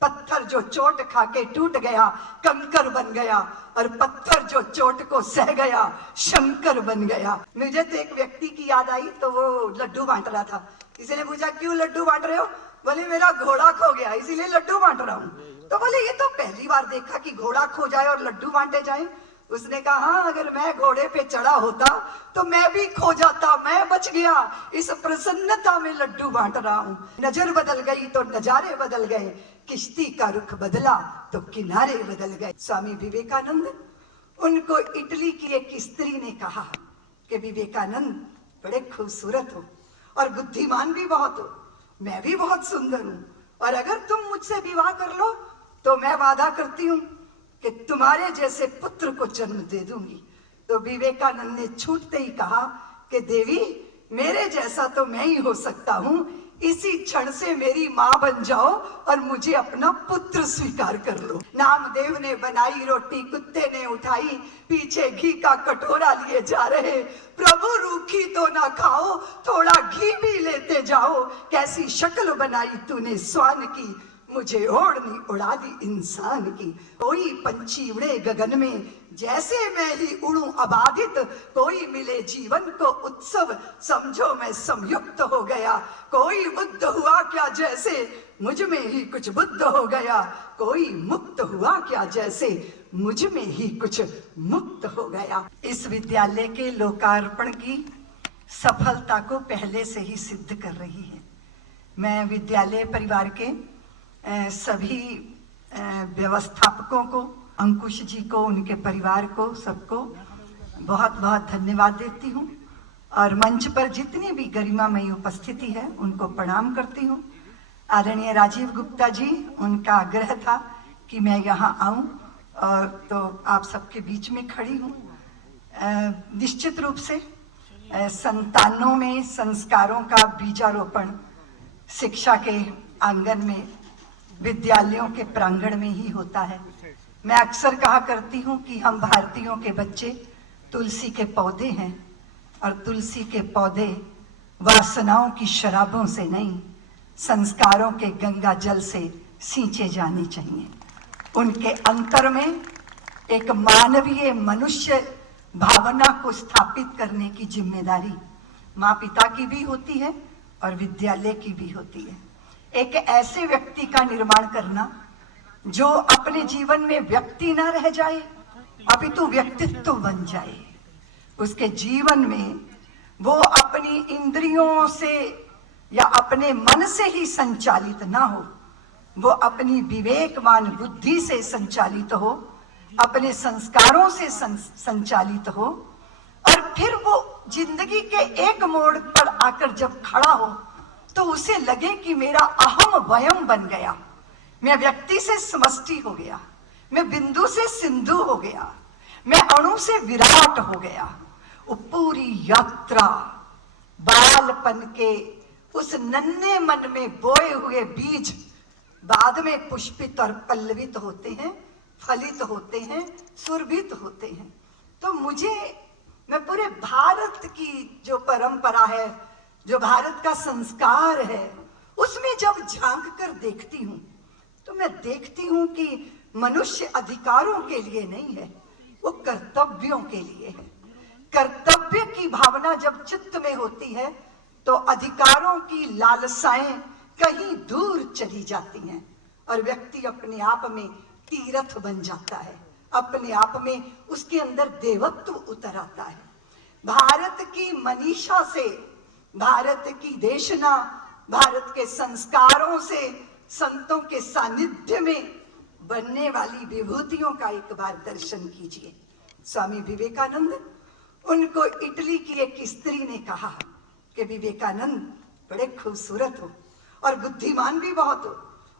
पत्थर जो चोट खा के टूट गया कंकर बन गया, और पत्थर जो चोट को सह गया शंकर बन गया। मुझे तो एक व्यक्ति की याद आई, तो वो लड्डू बांट रहा था। किसी ने पूछा क्यों लड्डू बांट रहे हो? बोले मेरा घोड़ा खो गया इसीलिए लड्डू बांट रहा हूँ। तो बोले ये तो पहली बार देखा कि घोड़ा खो जाए और लड्डू बांटे जाए। उसने कहा हाँ, अगर मैं घोड़े पे चढ़ा होता तो मैं भी खो जाता, मैं बच गया। इस प्रसन्नता में लड्डू बांट रहा हूँ। नजर बदल गई तो नजारे बदल गए, किश्ती का रुख बदला तो किनारे बदल गए। स्वामी विवेकानंद, उनको इटली की एक स्त्री ने कहा कि विवेकानंद बड़े खूबसूरत हो और बुद्धिमान भी बहुत हो, मैं भी बहुत सुंदर हूँ, और अगर तुम मुझसे विवाह कर लो तो मैं वादा करती हूँ कि तुम्हारे जैसे पुत्र को जन्म दे दूंगी। तो विवेकानंद ने छूटते ही कहा कि देवी, मेरे जैसा तो मैं ही हो सकता हूँ, इसी क्षण से मेरी माँ बन जाओ और मुझे अपना पुत्र स्वीकार कर लो। नामदेव ने बनाई रोटी कुत्ते ने उठाई, पीछे घी का कटोरा लिए जा रहे, प्रभु रूखी तो ना खाओ, थोड़ा घी भी लेते जाओ। कैसी शक्ल बनाई तूने स्वान की, मुझे ओढ़नी उड़ा दी इंसान की। कोई पंछी उड़े गगन में, जैसे मैं ही उड़ूं अबाधित, कोई मिले जीवन को उत्सव, समझो मैं संयुक्त हो गया। कोई बुद्ध हुआ क्या जैसे, मुझ में ही कुछ बुद्ध हो गया। कोई मुक्त हुआ क्या जैसे, मुझ में ही कुछ मुक्त हो गया। इस विद्यालय के लोकार्पण की सफलता को पहले से ही सिद्ध कर रही है। मैं विद्यालय परिवार के सभी व्यवस्थापकों को, अंकुश जी को, उनके परिवार को, सबको बहुत बहुत धन्यवाद देती हूँ, और मंच पर जितनी भी गरिमामयी उपस्थिति है उनको प्रणाम करती हूँ। आदरणीय राजीव गुप्ता जी, उनका आग्रह था कि मैं यहाँ आऊँ, और तो आप सबके बीच में खड़ी हूँ। निश्चित रूप से संतानों में संस्कारों का बीजारोपण शिक्षा के आंगन में, विद्यालयों के प्रांगण में ही होता है। मैं अक्सर कहा करती हूँ कि हम भारतीयों के बच्चे तुलसी के पौधे हैं, और तुलसी के पौधे वासनाओं की शराबों से नहीं, संस्कारों के गंगा जल से सींचे जाने चाहिए। उनके अंतर में एक मानवीय मनुष्य भावना को स्थापित करने की जिम्मेदारी माँ पिता की भी होती है और विद्यालय की भी होती है। एक ऐसे व्यक्ति का निर्माण करना जो अपने जीवन में व्यक्ति ना रह जाए, अपितु व्यक्तित्व बन जाए। उसके जीवन में वो अपनी इंद्रियों से या अपने मन से ही संचालित ना हो, वो अपनी विवेकवान बुद्धि से संचालित हो, अपने संस्कारों से संचालित हो, और फिर वो जिंदगी के एक मोड़ पर आकर जब खड़ा हो तो उसे लगे कि मेरा अहम वयम बन गया, मैं व्यक्ति से समष्टि हो गया, मैं बिंदु से सिंधु हो गया, मैं अणु से विराट हो गया। वो पूरी यात्रा बालपन के उस नन्हे मन में बोए हुए बीज बाद में पुष्पित और पल्लवित होते हैं, फलित होते हैं, सुरभित होते हैं। तो मैं पूरे भारत की जो परंपरा है, जो भारत का संस्कार है, उसमें जब झांक कर देखती हूँ तो मैं देखती हूँ कि मनुष्य अधिकारों के लिए नहीं है, वो कर्तव्यों के लिए है। कर्तव्य की भावना जब चित्त में होती है तो अधिकारों की लालसाएं कहीं दूर चली जाती हैं, और व्यक्ति अपने आप में तीर्थ बन जाता है, अपने आप में उसके अंदर देवत्व उतर आता है। भारत की मनीषा से, भारत की देशना, भारत के संस्कारों से, संतों के सानिध्य में बनने वाली विभूतियों का एक बार दर्शन कीजिए। स्वामी विवेकानंद, उनको इटली की एक स्त्री ने कहा कि विवेकानंद बड़े खूबसूरत हो और बुद्धिमान भी बहुत हो,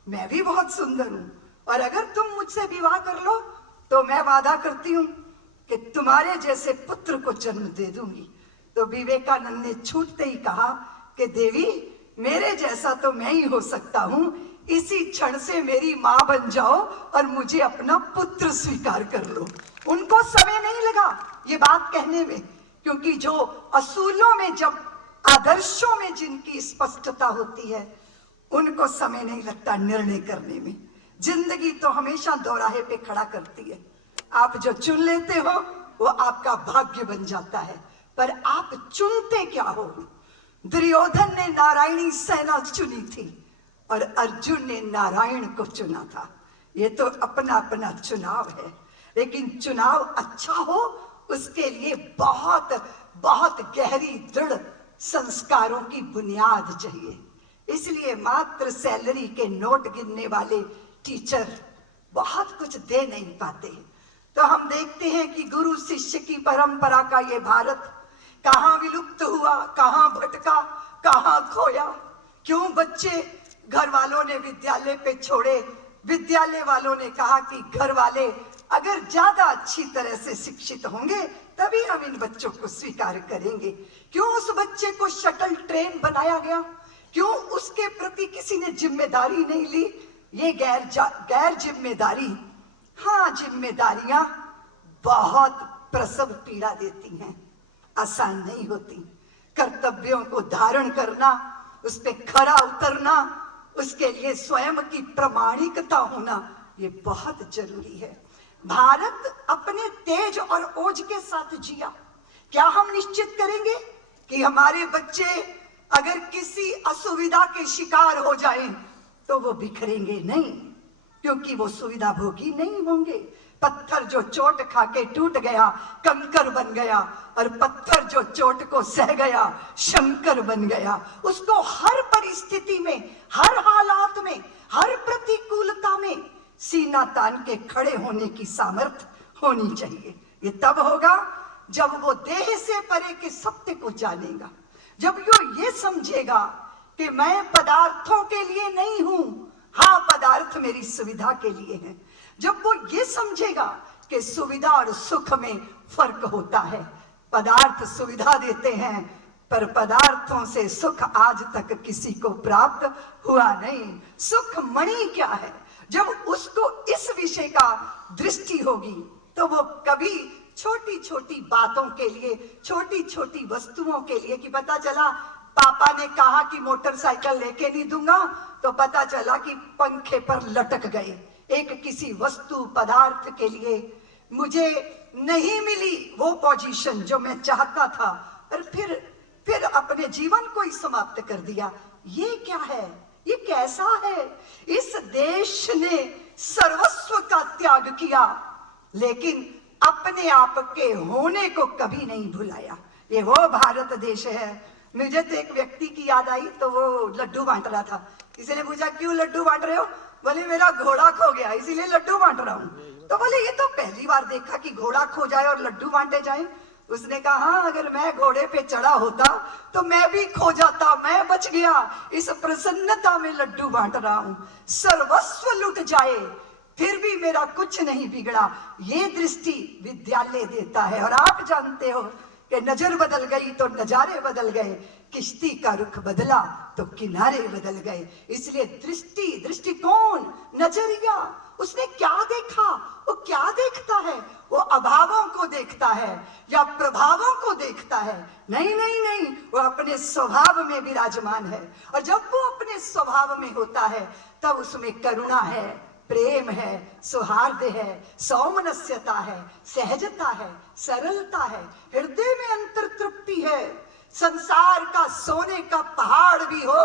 मैं भी बहुत सुंदर हूँ, और अगर तुम मुझसे विवाह कर लो तो मैं वादा करती हूँ कि तुम्हारे जैसे पुत्र को जन्म दे दूंगी। तो विवेकानंद ने छूटते ही कहा कि देवी, मेरे जैसा तो मैं ही हो सकता हूँ, इसी क्षण से मेरी माँ बन जाओ और मुझे अपना पुत्र स्वीकार कर लो। उनको समय नहीं लगा ये बात कहने में, क्योंकि जो असूलों में, जब आदर्शों में जिनकी स्पष्टता होती है, उनको समय नहीं लगता निर्णय करने में। जिंदगी तो हमेशा दोराहे पे खड़ा करती है। आप जो चुन लेते हो वो आपका भाग्य बन जाता है, पर आप चुनते क्या हो? दुर्योधन ने नारायणी सेना चुनी थी और अर्जुन ने नारायण को चुना था। ये तो अपना अपना चुनाव है, लेकिन चुनाव अच्छा हो उसके लिए बहुत बहुत गहरी दृढ़ संस्कारों की बुनियाद चाहिए। इसलिए मात्र सैलरी के नोट गिनने वाले टीचर बहुत कुछ दे नहीं पाते। तो हम देखते हैं कि गुरु शिष्य की परंपरा का ये भारत कहाँ विलुप्त हुआ, कहाँ भटका, कहाँ खोया। क्यों बच्चे घर वालों ने विद्यालय पे छोड़े? विद्यालय वालों ने कहा कि घर वाले अगर ज्यादा अच्छी तरह से शिक्षित होंगे तभी हम इन बच्चों को स्वीकार करेंगे। क्यों उस बच्चे को शटल ट्रेन बनाया गया? क्यों उसके प्रति किसी ने जिम्मेदारी नहीं ली? ये गैर जिम्मेदारी, हाँ जिम्मेदारियां बहुत प्रसव पीड़ा देती हैं, आसान नहीं होती। कर्तव्यों को धारण करना, उस पे खरा उतरना, उसके लिए स्वयं की प्रामाणिकता होना, ये बहुत जरूरी है। भारत अपने तेज और ओज के साथ जिया। क्या हम निश्चित करेंगे कि हमारे बच्चे अगर किसी असुविधा के शिकार हो जाएं तो वो बिखरेंगे? नहीं, क्योंकि वो सुविधा भोगी नहीं होंगे। पत्थर जो चोट खा के टूट गया कंकर बन गया, और पत्थर जो चोट को सह गया शंकर बन गया। उसको हर परिस्थिति में, हर हालात में, हर प्रतिकूलता में सीना तान के खड़े होने की सामर्थ्य होनी चाहिए। ये तब होगा जब वो देह से परे के सत्य को जानेगा, जब वो ये समझेगा कि मैं पदार्थों के लिए नहीं हूं, हाँ पदार्थ मेरी सुविधा के लिए है। जब वो ये समझेगा कि सुविधा और सुख में फर्क होता है। पदार्थ सुविधा देते हैं, पर पदार्थों से सुख आज तक किसी को प्राप्त हुआ नहीं। सुख मणि क्या है? जब उसको इस विषय का दृष्टि होगी तो वो कभी छोटी छोटी बातों के लिए, छोटी छोटी वस्तुओं के लिए, कि पता चला पापा ने कहा कि मोटरसाइकिल लेके नहीं दूंगा, तो पता चला कि पंखे पर लटक गए। एक किसी वस्तु पदार्थ के लिए मुझे नहीं मिली वो पोजीशन जो मैं चाहता था, और फिर अपने जीवन को ही समाप्त कर दिया। ये क्या है? ये कैसा है? इस देश ने सर्वस्व का त्याग किया, लेकिन अपने आप के होने को कभी नहीं भुलाया। ये वो भारत देश है। मुझे तो एक व्यक्ति की याद आई, तो वो लड्डू बांट रहा था। किसी ने पूछा क्यों लड्डू बांट रहे हो? बोले मेरा घोड़ा खो गया इसीलिए लड्डू बांट रहा हूँ। तो बोले ये तो पहली बार देखा कि घोड़ा खो जाए और लड्डू बांटे जाए। उसने कहा हाँ, अगर मैं घोड़े पे चढ़ा होता तो मैं भी खो जाता, मैं बच गया। इस प्रसन्नता में लड्डू बांट रहा हूं। सर्वस्व लुट जाए फिर भी मेरा कुछ नहीं बिगड़ा, ये दृष्टि विद्यालय देता है। और आप जानते हो कि नजर बदल गई तो नजारे बदल गए, किश्ती का रुख बदला तो किनारे बदल गए। इसलिए दृष्टि, दृष्टिकोण, नजरिया, उसने क्या देखा? वो क्या देखता है? वो अभावों को देखता है या प्रभावों को देखता है? नहीं नहीं नहीं, वो अपने स्वभाव में विराजमान है। और जब वो अपने स्वभाव में होता है तब उसमें करुणा है, प्रेम है, सौहार्द है, सौमनस्यता है, सहजता है, सरलता है, हृदय में अंतर तृप्ति है। संसार का सोने का पहाड़ भी हो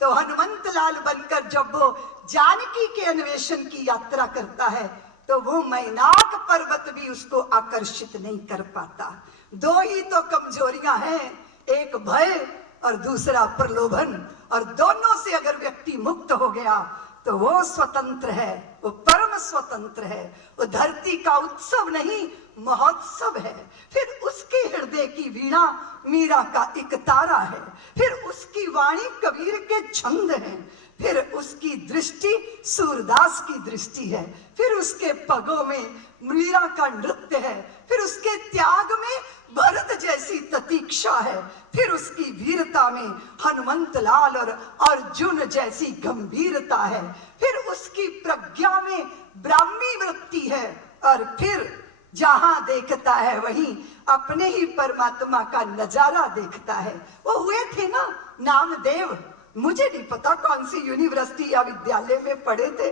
तो हनुमंत लाल बनकर जब वो जानकी के अन्वेषण की यात्रा करता है तो वो मैनाक पर्वत भी उसको आकर्षित नहीं कर पाता। दो ही तो कमजोरियां हैं, एक भय और दूसरा प्रलोभन। और दोनों से अगर व्यक्ति मुक्त हो गया तो वो स्वतंत्र है, वो परम स्वतंत्र है। वो धरती का उत्सव नहीं महोत्सव है। फिर उसके हृदय की वीणा मीरा का एक तारा है, फिर उसकी वाणी कबीर के छंद हैं, फिर उसकी दृष्टि सूरदास की दृष्टि है, फिर उसके पगों में मीरा का नृत्य है, फिर उसके त्याग में भरत जैसी प्रतीक्षा है, फिर उसकी वीरता में हनुमंत लाल और अर्जुन जैसी गंभीरता है, फिर उसकी प्रज्ञा में ब्राह्मी वृत्ति है, और फिर जहां देखता है वहीं अपने ही परमात्मा का नजारा देखता है। वो हुए थे ना नामदेव, मुझे नहीं पता कौन सी यूनिवर्सिटी या विद्यालय में पढ़े थे।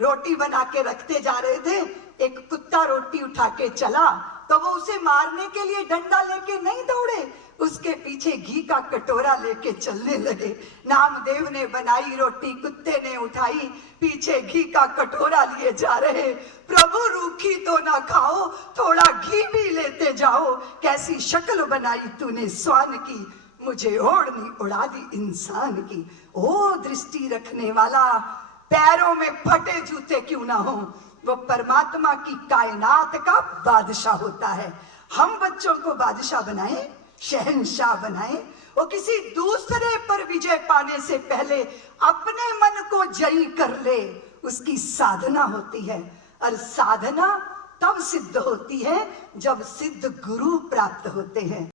रोटी रोटी बना के रखते जा रहे थे, एक कुत्ता रोटी उठा के चला तो वो उसे मारने के लिए डंडा लेके नहीं दौड़े, उसके पीछे घी का कटोरा लेके चलने लगे। नामदेव ने बनाई रोटी, कुत्ते ने उठाई, पीछे घी का कटोरा लिए जा रहे। प्रभु रूखी तो ना खाओ, थोड़ा घी भी लेते जाओ, कैसी शक्ल बनाई तूने स्वान की, मुझे ओढ़नी उड़ा दी इंसान की। ओ दृष्टि रखने वाला, पैरों में फटे जूते क्यों ना हो, वो परमात्मा की कायनात का बादशाह होता है। हम बच्चों को बादशाह बनाएं, शहंशाह बनाएं। वो किसी दूसरे पर विजय पाने से पहले अपने मन को जयी कर ले, उसकी साधना होती है। और साधना तब सिद्ध होती है जब सिद्ध गुरु प्राप्त होते हैं।